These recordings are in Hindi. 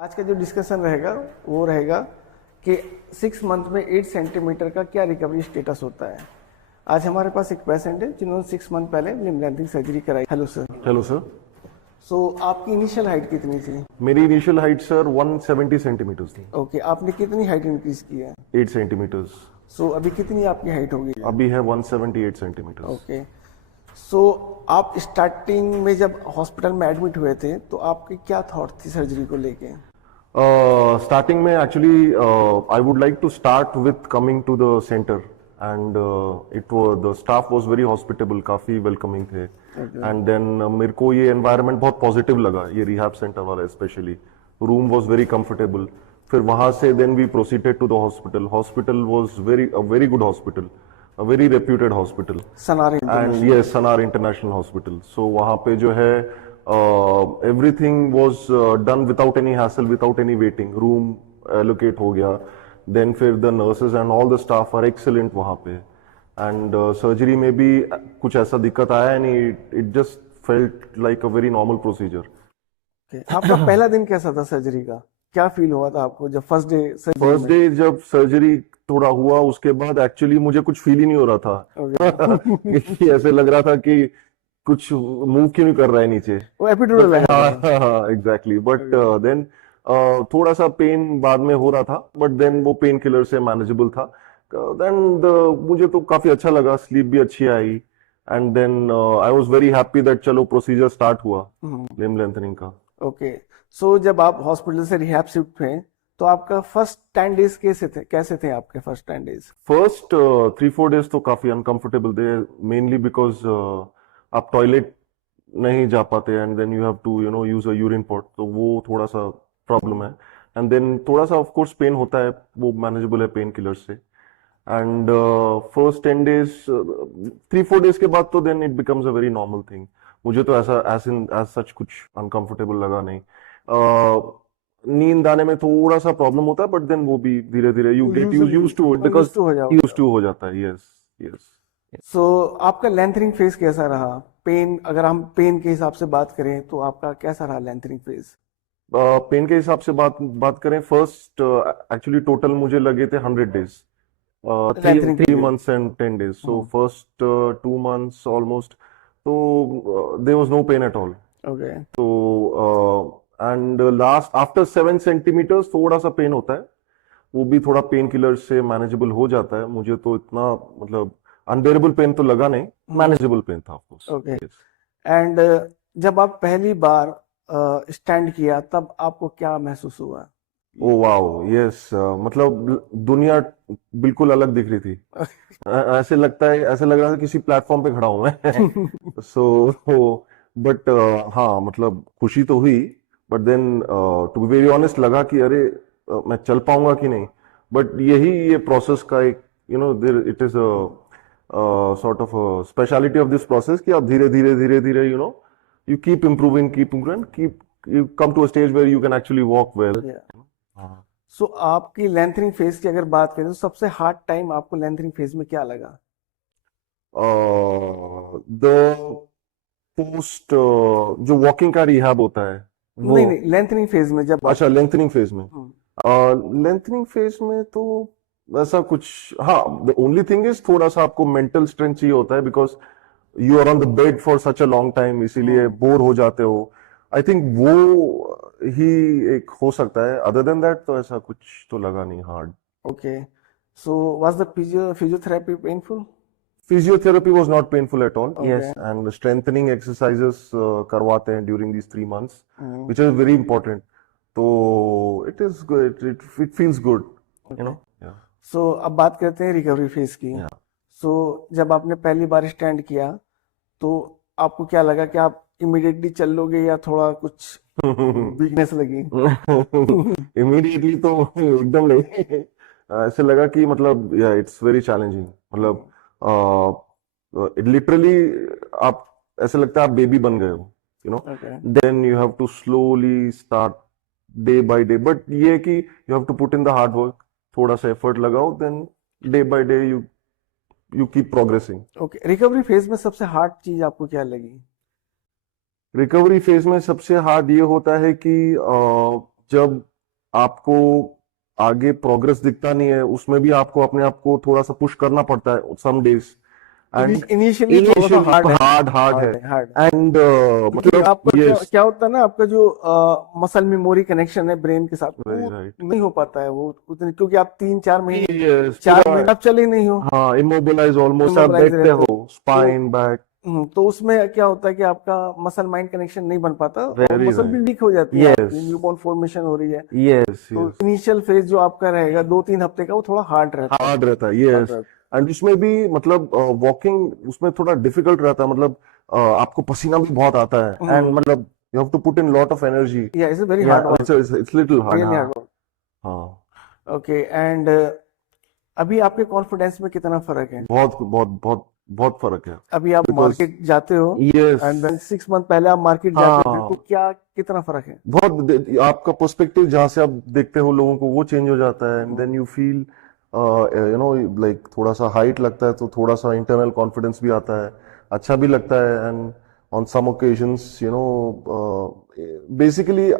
आज का जो डिस्कशन रहेगा वो रहेगा कि 6 मंथ में 8 सेंटीमीटर का क्या रिकवरी स्टेटस होता है। आज हमारे पास एक पेशेंट है जिन्होंने 6 मंथ पहले लिम्ब लेंथिंग सर्जरी कराई। Hello sir. Hello sir. So आपकी इनिशियल हाइट कितनी थी? मेरी इनिशियल हाइट सर 170 सेंटीमीटर्स थी। ओके, आपने कितनी हाइट इंक्रीज की है? 8 सेंटीमीटर्स। सो अभी कितनी आपकी हाइट होगी? अभी है 178 सेंटीमीटर्स। ओके, सो आप स्टार्टिंग में जब हॉस्पिटल में एडमिट हुए थे तो आपकी क्या थॉट थी सर्जरी को लेके? स्टार्टिंग में actually I would like to start with coming to the centre and the staff was very hospitable, काफी वेलकमिंग थे। एंड देन मेरे को ये एनवायरनमेंट बहुत पॉजिटिव लगा, ये रिहैब सेंटर वाला specially. Room was very comfortable. फिर वहां से then we proceeded to the hospital. Hospital was very good hospital, a very reputed hospital, Sanar and yes, Sanar International Hospital. So वहाँ पे जो है everything was done without any hassle, without any waiting. Room allocate हो गया, then फिर the nurses and all the staff are excellent वहाँ पे, and surgery में भी कुछ ऐसा दिक्कत आया नहीं. It just felt like a very normal procedure. Okay. आपका पहला दिन कैसा था सर्जरी का? क्या फील हुआ था आपको जब फर्स्ट डे जब सर्जरी थोड़ा हुआ, उसके बाद एक्चुअली मुझे कुछ फील ही नहीं हो रहा था। ऐसे लग रहा था कि कुछ मूव क्यों नहीं कर रहा है नीचे, वो एपिड्यूरल लग रहा था। हाँ एग्जैक्टली। बट देन थोड़ा सा पेन बाद में हो रहा था, बट देन वो पेन किलर से मैनेजेबल था। देन मुझे तो काफी अच्छा लगा, स्लीप भी अच्छी आई, and then I was very happy that चलो प्रोसीजर स्टार्ट हुआ लिम्ब लेंथनिंग का। ओके, सो जब आप हॉस्पिटल से रिहैब शिफ्ट हुए तो आपका फर्स्ट 10 डेज कैसे थे आपके फर्स्ट 10 डेज? फर्स्ट 3-4 डेज तो काफी अनकंफर्टेबल थे, मेनली बिकॉज आप टॉयलेट नहीं जा पाते and then you have to use a urine pot, तो वो थोड़ा सा प्रॉब्लम है। एंड देन थोड़ा सा ऑफ कोर्स पेन होता है, वो मैनेजेबल है पेन किलर से। एंड फर्स्ट 10 डेज 3-4 डेज के बाद तो then it becomes a very normal thing. मुझे तो ऐसा एज सच कुछ अनकंफर्टेबल लगा नहीं। नींद आने में थोड़ा सा प्रॉब्लम होता है, बट देन वो भी धीरे धीरे you get used to it, because used to हो जाता है। Yes yes. सो आपका लेंथनिंग फेज कैसा रहा? पेन, अगर हम पेन के हिसाब से बात करें तो आपका कैसा रहा लेंथनिंग फेज? पेन के हिसाब से बात करें, फर्स्ट एक्चुअली टोटल मुझे लगे थे 100 days, 3 months and 10 days. So first 2 months almost, so there was no pain at all. Okay. So and last after 7 centimeters थोड़ा सा पेन होता है, वो भी थोड़ा पेन किलर से मैनेजेबल हो जाता है। मुझे तो इतना मतलब अनबेरेबल पेन तो लगा नहीं, मैनेजेबल पेन था ऑफ कोर्स। ओके। एंड जब आप पहली बार स्टैंड किया तब आपको क्या महसूस हुआ? ओ वाओ, यस, मतलब दुनिया बिल्कुल अलग दिख रही थी। ऐसे लग रहा था किसी प्लेटफॉर्म पे खड़ा हूं मैं। सो बट हाँ, मतलब खुशी तो हुई, but then to be very honest लगा कि अरे मैं चल पाऊंगा कि नहीं। बट ये प्रोसेस का एक there it is sort of speciality of this process कि आप धीरे धीरे you keep improving you come to a stage where you can actually walk well. सो आपकी लेंथनिंग फेज की अगर बात करें तो सबसे हार्ड टाइम आपको लेंथनिंग फेज में क्या लगा? द पोस्ट जो वॉकिंग का रिहैब होता है वो। नहीं, लेंथनिंग फेज में जब अच्छा, लेंथनिंग फेज में। लेंथनिंग फेज में तो ऐसा कुछ, हाँ, द ओनली थिंग इज थोड़ा सा आपको मेंटल स्ट्रेंथ चाहिए होता है, because you are on the bed for such a long time, इसीलिए बोर हो जाते हो। आई थिंक वो ही एक हो सकता है, अदर देन दैट तो ऐसा कुछ तो लगा नहीं hard. Okay, so was the physiotherapy painful? Physiotherapy was not painful at all. Okay. Yes, and the strengthening exercises करवाते हैं during these 3 months, which is very important. So it is good. It feels good. Okay. Yeah. So अब बात करते हैं रिकवरी फेज की। Yeah. So जब आपने पहली बार स्टैंड किया तो आपको क्या लगा कि आप इमीडिएटली चल लोगे या थोड़ा कुछ वीकनेस लगी? इमीडिएटली तो एकदम नहीं। ऐसे लगा कि मतलब इट्स वेरी चैलेंजिंग, मतलब लिटरली आप ऐसे लगता है आप बेबी बन गए हो, then you have to slowly start day by day, but ये कि you have to put in the hard work, थोड़ा सा एफर्ट लगाओ, then day by day you keep progressing. Okay, recovery phase में सबसे हार्ड चीज आपको क्या लगी? रिकवरी फेज में सबसे हार्ड ये होता है कि जब आपको आगे प्रोग्रेस दिखता नहीं है, उसमें भी आपको अपने आप को थोड़ा सा पुश करना पड़ता है सम डेज, एंड इनिशियली थोड़ा सा इनिशियली हार्ड है, हार्ड है, हार्ड। एंड क्योंकि मतलब आपका क्या यस, क्या होता है ना, आपका जो मसल मेमोरी कनेक्शन है ब्रेन के साथ, वेरी वो राइट, नहीं हो पाता है वो उतनी, क्योंकि आप 3-4 महीने, यस, 4 महीने आप चले नहीं हो, हाँ, इमोबिलाइज ऑलमोस्ट, आप इमोबिलाइज बैठते रहते हो। हो, तो स्पाइन बैक, तो उसमें क्या होता है कि आपका मसल माइंड कनेक्शन नहीं बन पाता, और वेरी मसल भी राइट, वीक हो जाती है, यस, आपकी न्यूबॉर्न फॉर्मेशन हो रही है। यस, तो यस, इनिशियल फेज जो आपका रहेगा 2-3 हफ्ते का, वो थोड़ा हार्ड रहता है। हार्ड रहता है, हार्ड यस, रहता एंड उसमें भी मतलब वॉकिंग उसमें थोड़ा डिफिकल्ट रहता है, मतलब आपको पसीना भी बहुत आता है, एंड है। मतलब you have to put in lot of energy, या इट्स वेरी या hard work, it's little hard, really हाँ, हार्ड वर्क। हाँ, ओके, एंड अभी आपके कॉन्फिडेंस में कितना फर्क है? बहुत बहुत बहुत बहुत फर्क है, अभी आप बिकॉज मार्केट जाते हो, यस, एंड 6 मंथ पहले आप मार्केट जाते थे, तो हाँ, क्या कितना फर्क है? आपका पर्सपेक्टिव जहां से आप देखते हो लोगों को वो चेंज हो जाता है, and then you feel like थोड़ा सा हाइट लगता है, तो थोड़ा सा इंटरनल कॉन्फिडेंस भी आता है, अच्छा भी लगता है, and on some occasions basically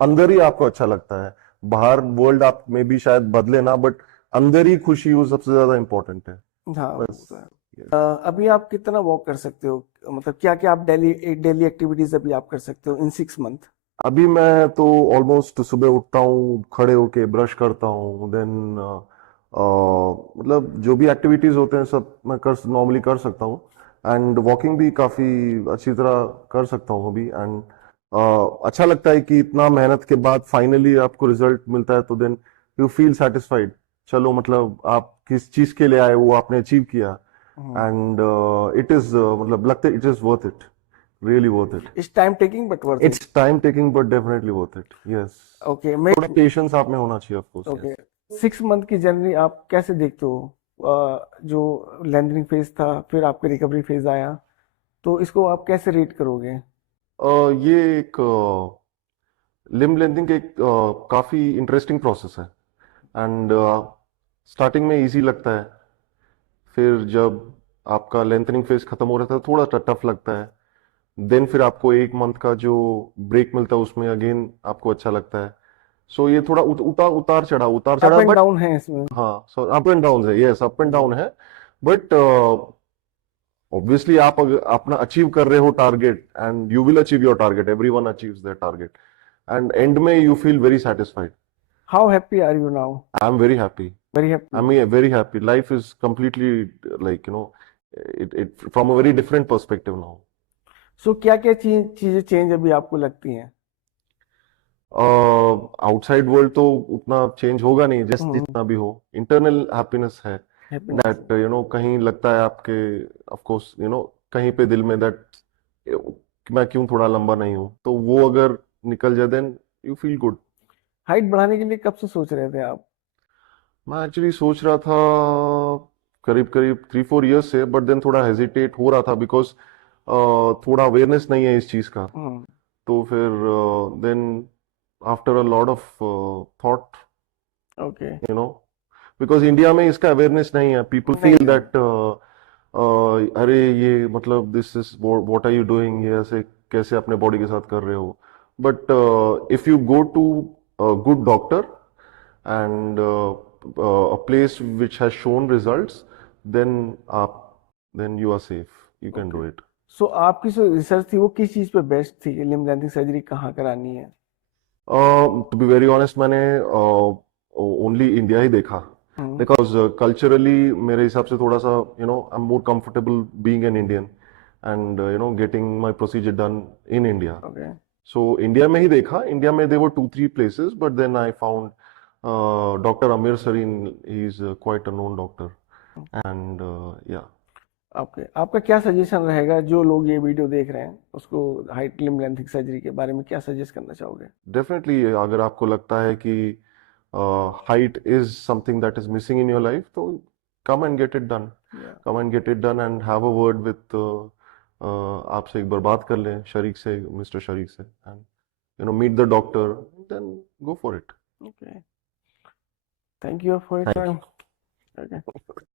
अंदर ही आपको अच्छा लगता है, बाहर वर्ल्ड आप में भी शायद बदले ना, बट अंदर ही खुशी वो सबसे ज्यादा इम्पोर्टेंट है, हाँ, वो बस, तो है। yes. अभी आप कितना वॉक कर सकते हो, मतलब क्या क्या आप डेली डेली एक्टिविटीज अभी आप कर सकते हो इन 6 मंथ? अभी मैं तो ऑलमोस्ट सुबह उठता हूँ, खड़े होके ब्रश करता हूँ, देन मतलब जो भी एक्टिविटीज होते हैं सब मैं नॉर्मली कर सकता हूँ, एंड वॉकिंग भी काफी अच्छी तरह कर सकता हूँ अभी, एंड अच्छा लगता है कि इतना मेहनत के बाद फाइनली आपको रिजल्ट मिलता है, तो देन यू फील सेटिस्फाइड, चलो मतलब आप किस चीज के लिए आए वो आपने अचीव किया, एंड इट इज मतलब लगता है it is worth it, really worth it, it's time taking but worth it. It's time taking but definitely worth it, yes, okay, मैं थोड़ा पेशेंस आप में होना चाहिए of course, okay, yes. 6 month की जर्नी आप कैसे देखते हो? जो लैंडिंग फेज था, फिर आपका रिकवरी फेज आया, तो इसको आप कैसे रेट करोगे? ये एक लिम्ब लेंथिंग एक काफी इंटरेस्टिंग प्रोसेस है, एंड स्टार्टिंग में इजी लगता है, फिर जब आपका लेंथनिंग फेज खत्म हो रहा था थोड़ा टफ लगता है, देन फिर आपको एक मंथ का जो ब्रेक मिलता है उसमें अगेन आपको अच्छा लगता है, सो ये थोड़ा उतार अप चढ़ा, एंड बट डाउन है इसमें। हाँ, सो अप एंड डाउन है, यस, अप एंड डाउन है, बट ऑब्वियसली आप अगर अपना अचीव कर रहे हो target, and you will achieve your target, everyone achieves their target, and end में you feel very satisfied, how happy are you now? I am very happy, very I happy. mean, very happy. Life is completely like, it from a very different perspective now. सो क्या क्या चीजें चेंज अभी आपको लगती हैं? आउटसाइड वर्ल्ड तो उतना चेंज होगा नहीं, जैसे हम्म, जितना भी हो, इंटरनल हैप्पीनेस है, हैप्पीनेस। दैट कहीं लगता है आपके, ऑफ कोर्स कहीं पे दिल में दैट मैं क्यों थोड़ा लंबा नहीं हूँ, तो वो अगर निकल जाए then you feel good. Height बढ़ाने के लिए कब से सोच रहे थे आप? मैं एक्चुअली सोच रहा था करीब करीब 3-4 ईयर्स से, बट देन थोड़ा हेजिटेट हो रहा था, बिकॉज थोड़ा अवेयरनेस नहीं है इस चीज का, हम्म। तो फिर then after a lot of thought, okay. You know because India में इसका अवेयरनेस नहीं है, पीपल नहीं फील है। दैट अरे ये मतलब this is what are you doing, ये ऐसे कैसे अपने बॉडी के साथ कर रहे हो, but if you go to good doctor and a place which has shown results, then आप then you are safe, you can okay, do it. सो आपकी जो रिसर्च थी वो किस चीज पे बेस्ड थी, लिम्ब लैंथिंग सर्जरी कहाँ करानी है? To be very honest, मैंने ओनली इंडिया ही देखा, हम्म। बिकॉज कल्चरली मेरे हिसाब से थोड़ा सा I am more comfortable being an Indian, and getting my procedure done in India, okay. So India में ही देखा, इंडिया में देवर 2-3 places, but then I found doctor Amir Sarin, he is quite a known doctor, and yeah okay, आपका क्या सजेशन रहेगा, जो लोग ये वीडियो देख रहे हैं उसको हाइट लिम्ब लेंथिंग सर्जरी के बारे में क्या सजेस्ट करना चाहोगे? डेफिनेटली अगर आपको लगता है कि height is something that is missing in your life, तो come and get it done, yeah. Come and get it done, and have a word with, आपसे एक बार बात कर लें शरीक से, मिस्टर शरीक से, and meet the doctor, then go for it. Okay, thank you for your thank time. You. Okay.